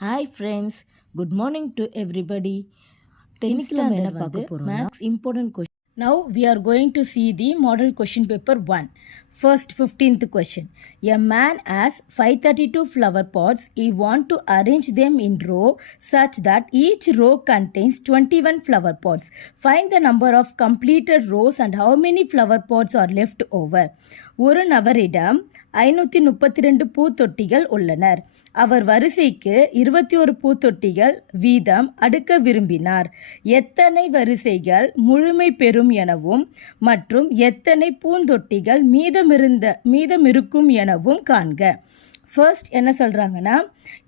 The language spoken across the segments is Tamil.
Hi friends, good morning to everybody. 10th standard maths important question. Now we are going to see the model question paper 1. First 15th question. A man has 532 flower pots. He wants to arrange them in row such that each row contains 21 flower pots. Find the number of completed rows and how many flower pots are left over. ஒரு நபரிடம் 532 பூத்தொட்டிகள் உள்ளனர். அவர் வரிசைக்கு 21 பூத்தொட்டிகள் வீதம் அடுக்க விரும்பினார். எத்தனை வரிசைகள் முழுமை பெறும் எனவும் மற்றும் எத்தனை பூந்தொட்டிகள் மீதமிருக்கும் எனவும் காண்க. ஃபர்ஸ்ட் என்ன சொல்கிறாங்கன்னா,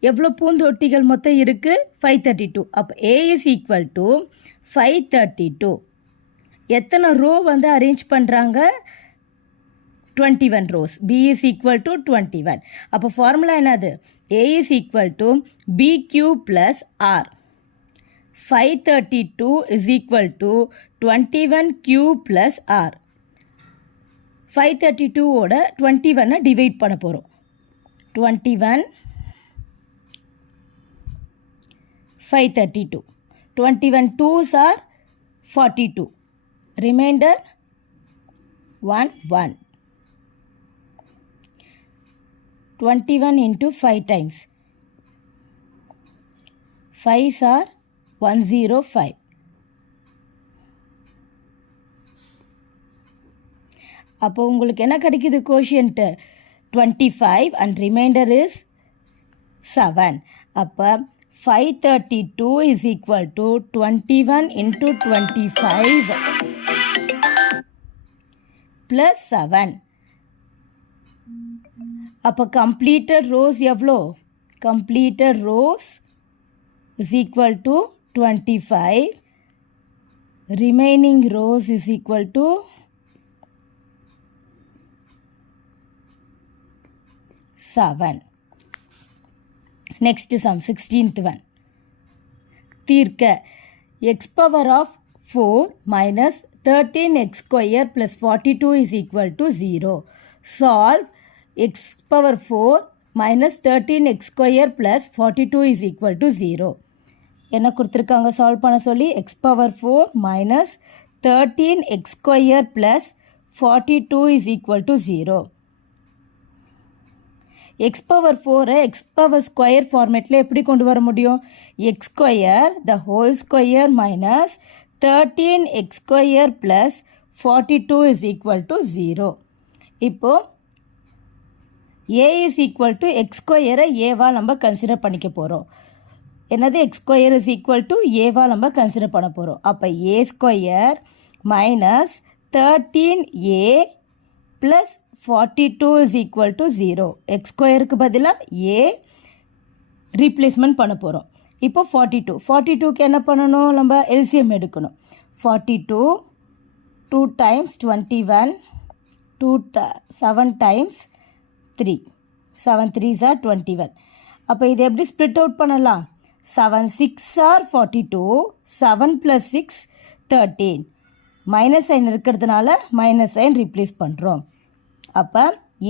எவ்வளோ பூந்தொட்டிகள் மொத்தம் இருக்குது? 532. அப்போ A இஸ் ஈக்குவல் டு 532. எத்தனை ரோ அரேஞ்ச் பண்ணுறாங்க? 21 rows. B is equal to 21. அப்போ ஃபார்முலா என்னது? A is equal to BQ plus R. 532 is equal to 21Q plus R. 532 ஓட 21 டிவைட் பண்ண போகிறோம். 21 532. 21 2s are 42. Remainder 1 1. 21 into 5 times. 5s are 105. அப்போ உங்களுக்கு என்ன கிடைக்குது? Quotient 25 and remainder is 7. அப்போ 532 is equal to 21 into 25 plus 7. அப்போ completed rows எவ்வளோ? completed rows is equal to 25. remaining rows is equal to 7. next sum 16th one. தீர்க்க x power of 4 minus 13x square plus 42 is equal to 0. Solve x power 4 minus 13x square plus 42 is equal to 0. என்ன கொடுத்துருக்காங்க சால்வ் பண்ண சொல்லி? x power 4 minus 13x square plus 42 is equal to 0. x power 4 x power square ஃபார்மேட்டில் எப்படி கொண்டு வர முடியும்? x square the whole square minus 13x square plus 42 is equal to 0. இப்போ a is equal to x square ஏவா நம்ம கன்சிடர் பண்ணிக்க போகிறோம். என்னது? x square is equal to ஏவா நம்ம கன்சிடர் பண்ண போகிறோம். அப்போ a square minus 13a plus 42 is equal to 0. x squareக்கு பதிலாக a ரீப்ளேஸ்மெண்ட் பண்ண போகிறோம். இப்போ 42க்கு என்ன பண்ணணும்? நம்ம எல்சிஎம் எடுக்கணும். 42 2 times 21 7 times 3 7 3s are 21. அப்போ இது எப்படி ஸ்ப்ளிட் அவுட் பண்ணலாம்? 7 6 are 42. 7 plus 6 13. மைனஸ் சைன் இருக்கிறதுனால மைனஸ் சைன் ரீப்ளேஸ் பண்ணுறோம். அப்போ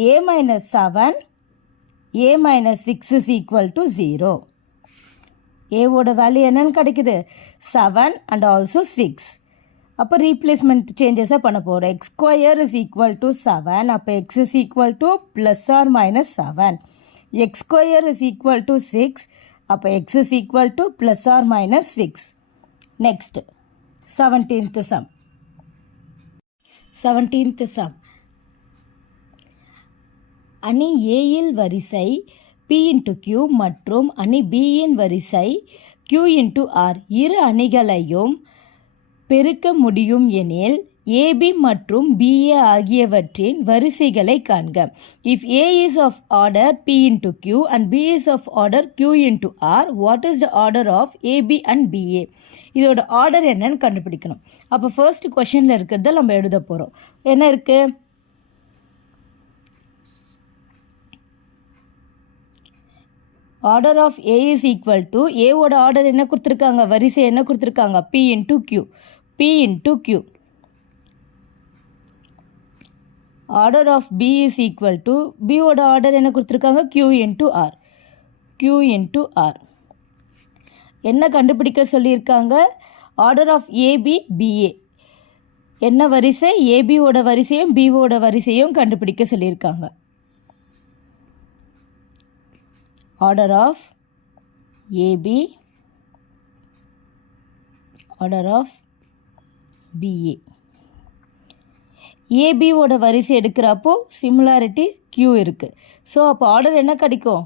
a minus 7 a minus 6 is equal to 0. ஏவோட வேல்யூ என்னன்னு கிடைக்குது? 7 and also 6. அப்போ ரீப்ளேஸ்மெண்ட் சேஞ்சஸை பண்ண போகிறோம். X square is equal to 7. அப்போ x is equal to plus or minus 7. X square is equal to 6. அப்போ x is equal to plus or minus 6. Next 17th sum. 17th sum. அணி ஏயில் வரிசை P into Q மற்றும் அணி Bயின் வரிசை Q into R இரு அணிகளையும் பெருக்க முடியும் எனில் AB மற்றும் BA ஆகியவற்றின் வரிசைகளை காண்க. If A is of order P into Q and B is of order Q into R, what is the order of AB and BA? இதோட ஆர்டர் என்னன்னு கண்டுபிடிக்கணும். அப்போ ஃபர்ஸ்ட் கொஷனில் இருக்கிறத நம்ம எழுத போகிறோம். என்ன இருக்கு? Order of A is equal to ஏவோட ஆர்டர் என்ன கொடுத்துருக்காங்க? வரிசை என்ன கொடுத்துருக்காங்க? P into Q. P into Q. Order of B is equal to B ஓட ஆர்டர் என்ன கொடுத்துருக்காங்க? Q into R. Q into R. என்ன கண்டுபிடிக்க சொல்லியிருக்காங்க? ஆர்டர் ஆஃப் ஏபி பிஏ, என்ன வரிசை, ஏபியோட வரிசையும் பிஓட வரிசையும் கண்டுபிடிக்க சொல்லியிருக்காங்க. Order of A B, order of B A. ஏபியோட வரிசை எடுக்கிறப்போ சிமிலாரிட்டி Q இருக்குது. ஸோ அப்போ ஆர்டர் என்ன கிடைக்கும்?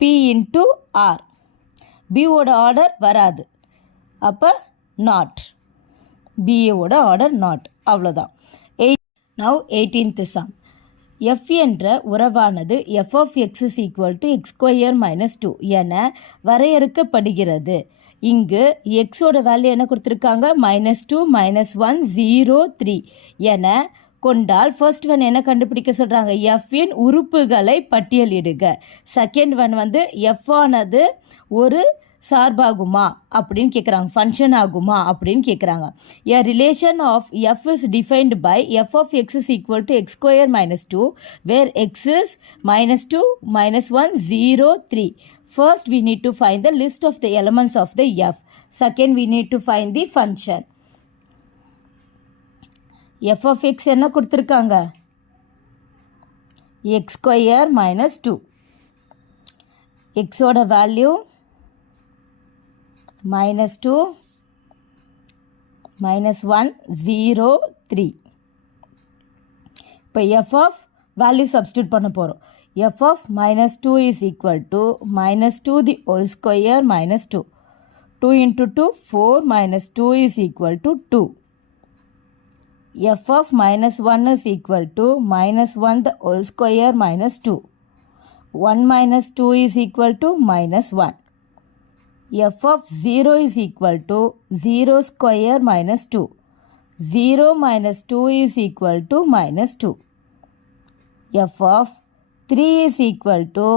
P into R. பிஓட ஆர்டர் வராது, அப்போ நாட். பிஏவோட ஆர்டர் நாட். அவ்வளோதான். Now 18th sum. F என்ற உறவானது f of x is equal to x square minus 2 என வரையறுக்கப்படுகிறது. இங்கு எக்ஸோட வேல்யூ என்ன கொடுத்துருக்காங்க? -2, -1, 0, 3 என கொண்டால் ஃபர்ஸ்ட் ஒன் என்ன கண்டுபிடிக்க சொல்கிறாங்க? எஃப்பின் உறுப்புகளை பட்டியலிடுக. செகண்ட் ஒன் வந்து எஃப் ஆனது ஒரு சார்பாகுமா அப்படின்னு கேட்குறாங்க, ஃபங்க்ஷன் ஆகுமா அப்படின்னு கேட்குறாங்க. A relation of f is defined by f of x is equal to x square minus 2 where x is -2, -1, 0, 3. First we need to find the list of the elements of the f. Second we need to find the function. f of x என்ன கொடுத்துருக்காங்க? x square minus 2. x ஓட வேல்யூ -2, -1, 0, 3. இப்போ f of வேல்யூ சப்ஸ்டியூட் பண்ண போகிறோம். f of -2 is equal to -2 the whole square minus 2. 2 into 2, 4 minus 2 is equal to 2. f of -1 is equal to -1 the whole square minus 2. 1 minus 2 is equal to -1. f of 0 is equal to 0 square minus 2. 0 minus 2 is equal to -2. f of 3 is equal to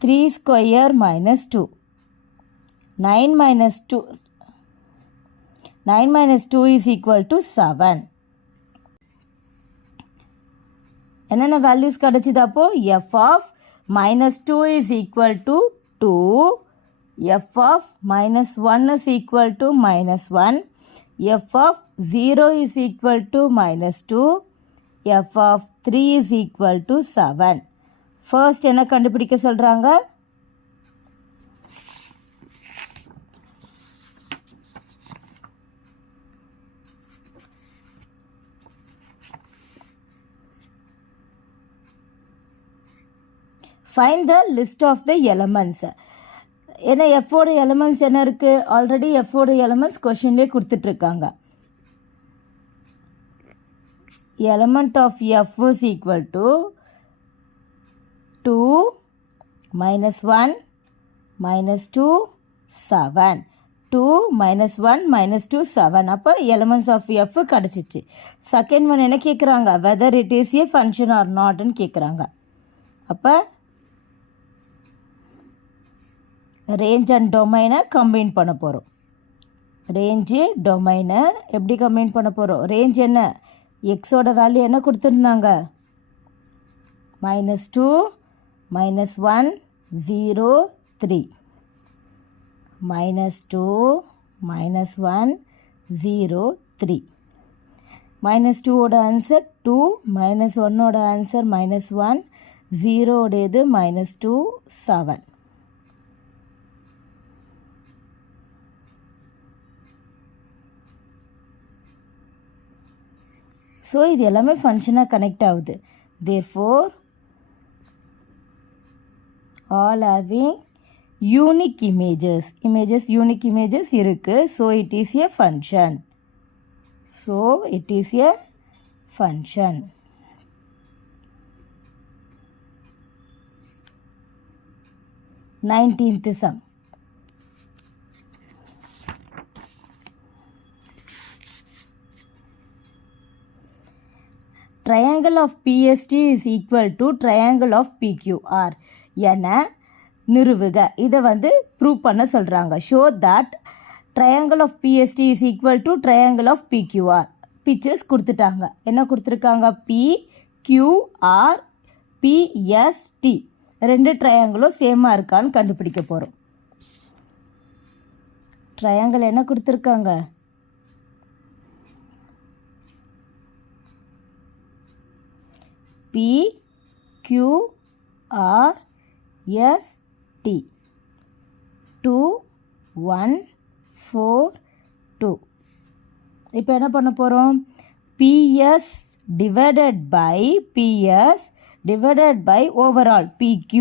3 square minus 2. 9 minus 2 is equal to 7. என்னென்ன வேல்யூஸ் கிடைச்சிது? அப்போ f of -2 is equal to 2, f of -1 is equal to -1, f of 0 is equal to -2, f of 3 is equal to 7. First என்ன கண்டுபிடிக்க சொல்கிறாங்க? Find the list of the elements. ஏன்னா எஃபோட எலமெண்ட்ஸ் என்ன இருக்குது? ஆல்ரெடி எஃபோட எலமெண்ட்ஸ் கொஷின்லேயே கொடுத்துட்ருக்காங்க. element of f is equal to 2, -1, -2, 7. 2, -1, -2, 7. அப்போ elements of f கிடச்சிச்சு. செகண்ட் ஒன் என்ன கேட்குறாங்க? whether it is a function or notன்னு கேட்குறாங்க. அப்போ ரேஞ்ச் அண்ட் டொமைனை கம்பைன் பண்ண போகிறோம். ரேஞ்சு டொமைனை எப்படி கம்பைன் பண்ண போகிறோம்? ரேஞ்ச் என்ன? எக்ஸோட வேல்யூ என்ன கொடுத்துருந்தாங்க? -2, -1, 0, 3. -2, -1, 0, 3. -2ஓட ஆன்சர் 2, -1ஓட ஆன்சர் -1, 0ஓடையது -2, 7. ஸோ இது எல்லாமே ஃபங்க்ஷனாக கனெக்ட் ஆகுது. Therefore all having unique unique images இருக்குது. So it is a function. So it is a function. Nineteenth sum. triangle of PST is equal to triangle of PQR என நிறுவுக. இதை வந்து ப்ரூவ் பண்ண சொல்கிறாங்க. show that triangle of PST is equal to triangle of PQR. Pictures கொடுத்துட்டாங்க. என்ன கொடுத்துருக்காங்க? PQR PST ரெண்டு ட்ரையாங்கிளும் சேமாக இருக்கான்னு கண்டுபிடிக்க போகிறோம். ட்ரையாங்கிள் என்ன கொடுத்துருக்காங்க? PQRST 2 1 4 2. இப்போ என்ன பண்ண போகிறோம்? PS divided by overall PQ.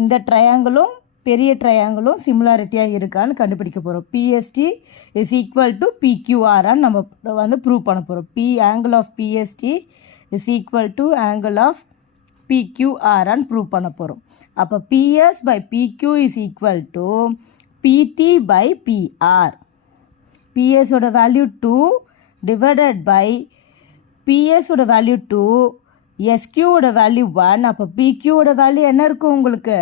இந்த ட்ரையாங்கிளும் பெரிய ட்ரையாங்கிளும் சிமிலாரிட்டியாக இருக்கான்னு கண்டுபிடிக்க போகிறோம். PST is equal to PQRன்னு நம்ம வந்து ப்ரூவ் பண்ண போகிறோம். angle of PST is equal to angle of PQRன்னு ப்ரூவ் பண்ண போகிறோம். அப்போ PS by PQ is equal to PT by PR. PS ஓட வேல்யூ 2 divided by PS ஓட வேல்யூ 2, SQ ஓட வேல்யூ 1. அப்போ PQ ஓட வேல்யூ என்ன இருக்கும் உங்களுக்கு?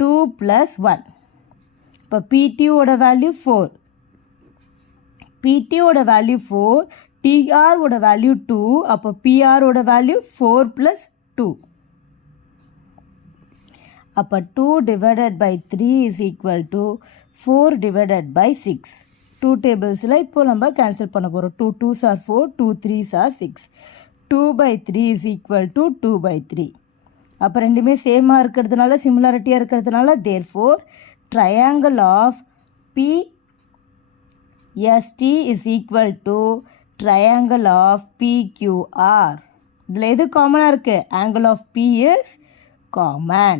2 + 1. இப்போ PT ஓட வேல்யூ 4. PT ஓட வேல்யூ 4, TR ஓட வேல்யூ 2. அப்போ PR ஓட வேல்யூ 4 + 2. அப்போ 2 divided by 3 is equal to 4 divided by 6. 2 டேபிள்ஸில் இப்போ நம்ம கேன்சல் பண்ண போகிறோம். 2 2s are 4, 2 3s are 6. 2 by 3 is equal to 2 by 3. அப்போ ரெண்டுமே சேமாக இருக்கிறதுனால, சிமிலாரிட்டியாக இருக்கிறதுனால, therefore triangle of PST is equal to triangle of PQR. இதில் எது காமனாக இருக்குது? angle of P is common.